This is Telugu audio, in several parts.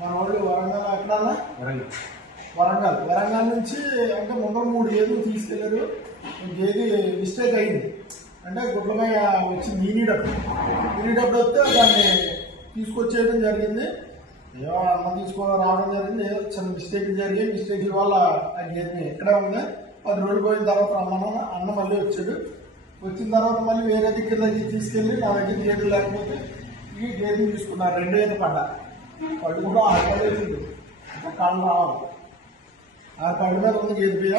మన వాళ్ళు వరంగల్ ఎక్కడన్నా వరంగల్ నుంచి అంటే ముందర 3 గేదెలు తీసుకెళ్లారు. గేది మిస్టేక్ అయింది అంటే గుడ్లమై వచ్చి ఈనేటప్పుడు వస్తే దాన్ని తీసుకొచ్చేయడం జరిగింది. ఏమో అన్నం తీసుకొని రావడం జరిగింది. ఏదో చిన్న మిస్టేక్ జరిగి మిస్టేక్ వల్ల ఆ గేదెని ఎక్కడే ఉంది. 10 రోజులు పోయిన తర్వాత అన్న మళ్ళీ వచ్చాడు. వచ్చిన తర్వాత మళ్ళీ వేరే దగ్గర తీసుకెళ్ళి నా దగ్గర గేదెలు లేకపోతే ఈ గేదెలు తీసుకున్నారు. 2 గేదెలు పళ్ళు కూడా 6 పళ్ళు వేసింది. కాళ్ళు రావాలి ఆ పళ్ళు మీద ఉంది గేదె బియ్య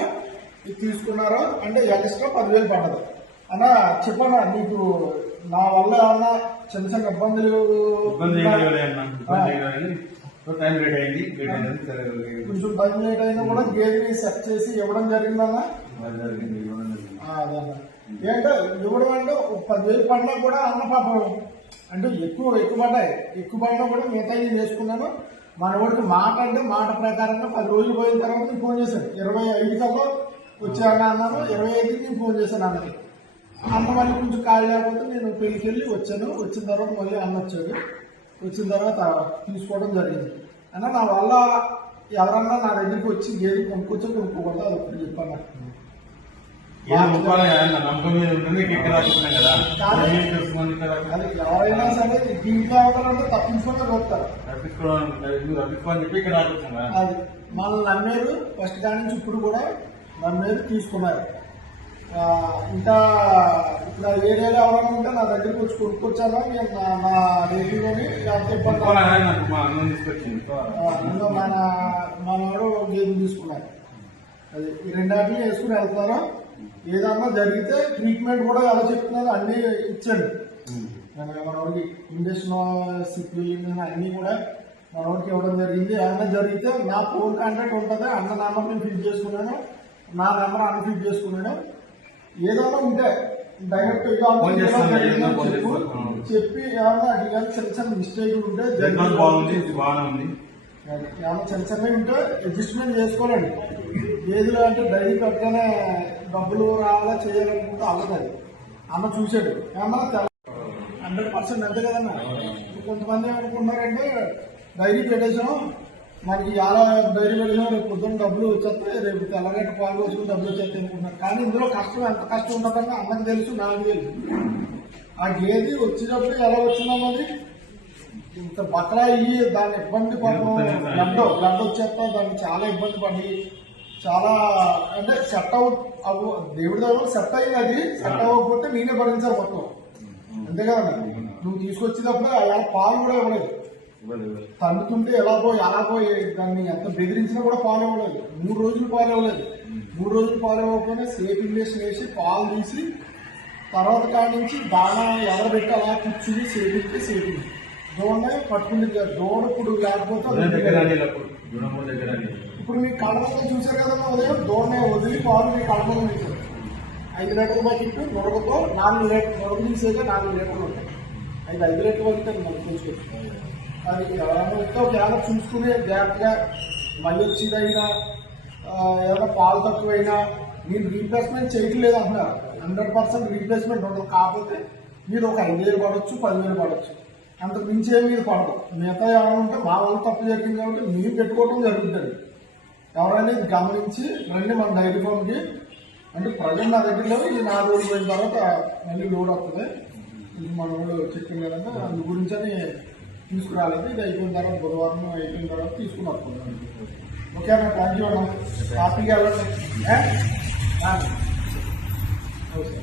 ఇది తీసుకున్నారు అంటే ఎక్స్ట్రా 10,000 పడ్డదు అన్న. చెప్పన్నా నీకు నా వల్ల ఏమన్నా చిన్న చిన్న ఇబ్బందులు కొంచెం టైం లేట్ అయినా కూడా గేదెని సెట్ చేసి ఇవ్వడం జరిగిందన్న. అదన్న ఏంటో ఇవ్వడం అంటే 10,000 పడినా కూడా అన్న పాపం అంటే ఎక్కువ పడినా కూడా మిగతా వేసుకున్నాను. మన వాడికి మాట అంటే మాట ప్రకారంగా 10 రోజులు పోయిన తర్వాత నేను ఫోన్ చేశాను. 25 కల్లా వచ్చాను అన్నాను. 25కి నేను ఫోన్ చేశాను అన్నది. అన్న మళ్ళీ కొంచెం ఖాళీ లేకపోతే నేను పెళ్ళికి వెళ్ళి వచ్చాను. వచ్చిన తర్వాత మళ్ళీ అన్న వచ్చాడు. వచ్చిన తర్వాత తీసుకోవడం జరిగింది. అన్న నా వల్ల ఎవరన్నా నా దగ్గరికి వచ్చి గేదె కొనుక్కోకూడదు అది ఒకటి చెప్పాను. అది ఎవరైనా సరే దీంట్లో అవుతారంటే తప్పించుకునే పోతారు. అది మనల్ని నమ్మేరు ఫస్ట్ దాని నుంచి ఇప్పుడు కూడా నమ్మేరు తీసుకున్నారు. ఇంకా ఇప్పుడు ఏరియాలో ఎవరైనా ఉంటే నా దగ్గరికి వచ్చి కొనుక్కొచ్చాను. నేను నా రేటులోని మనవాడు గేదెలు తీసుకున్నారు. అది ఈ 2 ఆటలు వేసుకుని వెళ్తున్నారు. ఏదన్నా జరిగితే ట్రీట్మెంట్ కూడా ఎలా చెప్తున్నారు అన్నీ ఇచ్చాడు. మనవాడికి ఇంజక్షన్ సిప్లిన్ అన్నీ కూడా మనవాడికి ఇవ్వడం జరిగింది. ఏమన్నా జరిగితే నా ఫోన్ కాంటాక్ట్ ఉంటుంది. అన్న నెంబర్ నేను ఫిట్ చేసుకున్నాను. నా నెంబర్ అన్న ఫిట్ చేసుకున్నాను. ఏదైనా ఉంటే డైరెక్ట్ చెప్పి ఏమన్నా అడిగాను. చిన్న మిస్టేక్ ఉంటే ఏమన్నా చిన్న ఉంటే అడ్జస్ట్మెంట్ చేసుకోవాలండి. ఏదిలో అంటే డైరీ పెట్టగానే డబ్బులు రావాలా చేయాలనుకుంటే అవ్వదు. అన్న చూశాడు ఏమన్నా 100% అంతే కదన్నా. కొంతమంది ఏమనుకుంటున్నారంటే డైరీ పెట్టేసాం మనకి చాలా డైరీ పెట్టినా రేపు పొద్దున్న డబ్బులు వచ్చేస్తే రేపు తెల్లగట్ట పాలు వచ్చుకుని డబ్బులు వచ్చేస్తాయి అనుకుంటున్నారు. కానీ ఇందులో కష్టం ఎంత కష్టం ఉండకుండా అన్నకు తెలుసు, నాకు తెలుసు. ఆ గేది వచ్చినప్పుడు ఎలా వచ్చిందన్నది ఇంత బట్టలు అయ్యి దాని ఇబ్బంది పడడం బ్లడ్ వచ్చేస్తా దాన్ని చాలా ఇబ్బంది పడి చాలా అంటే సెట్ అవ్వ దేవుడి దగ్గర సెట్ అయ్యింది. అది సెట్ అవ్వకపోతే నేనే భరించాలి మొత్తం. అంతే కదన్నా. నువ్వు తీసుకొచ్చేటప్పుడు అలా పాలు కూడా ఇవ్వలేదు. తండుతుంటే ఎలా పోయి దాన్ని ఎంత బెదిరించినా కూడా పాలు ఇవ్వలేదు. 3 రోజులు పాలు ఇవ్వలేదు. 3 రోజులు పాలు ఇవ్వకపోయినా సేఫ్ ఇంజక్షన్ వేసి పాలు తీసి తర్వాత కాడి నుంచి దానా ఎగరబెట్టి అలా కూర్చుని సేఫ్ దోడ పట్టుకుంది. దోడ ఇప్పుడు లేకపోతే ఇప్పుడు మీ కడపలో చూసారు కదన్నా. ఉదయం దోడనే వదిలి పాలు మీ కడపలో తీసారు. 5 లీటర్ల బకెట్ నొరగతో 4 లీటర్ నొరగ తీసేగా 4 లీటర్లు ఉంటాయి. 5 లీటర్ల బకెట్ మనకు తీసుకొచ్చి అది ఎవరైనా వస్తే ఒకవేళ చూసుకునే జాగ్రత్తగా మళ్ళీ వచ్చిందైనా ఏదైనా పాలు తక్కువైనా మీరు రీప్లేస్మెంట్ చేయట్లేదు అంటున్నారు. 100% రీప్లేస్మెంట్ ఉండదు. కాకపోతే మీరు ఒక 5,000 పడవచ్చు, 10,000 పడవచ్చు. అంతకు మించి ఏమి మీరు పడదు. మిగతా ఏమైనా ఉంటే మా వాళ్ళు తప్పు జరిగింది కాబట్టి మీరు పెట్టుకోవడం జరుగుతుంది. ఎవరైనా ఇది గమనించి రండి మన డైరీ ఫామ్కి. అంటే ప్రజెంట్ నా దగ్గరలో ఈ 4 రోజులు పోయిన తర్వాత మళ్ళీ లోడ్ వస్తుంది. ఇది మన వాళ్ళు చెప్పింది కదంటే అందు గురించి అని తీసుకురాలేదు. ఇది అయిపోయిన తర్వాత బుధవారం అయిపోయిన తర్వాత తీసుకుని వస్తున్నాను. ఓకే అన్న, థ్యాంక్ యూ అన్న. హ్యాపీగా వెళ్ళండి. ఓకే.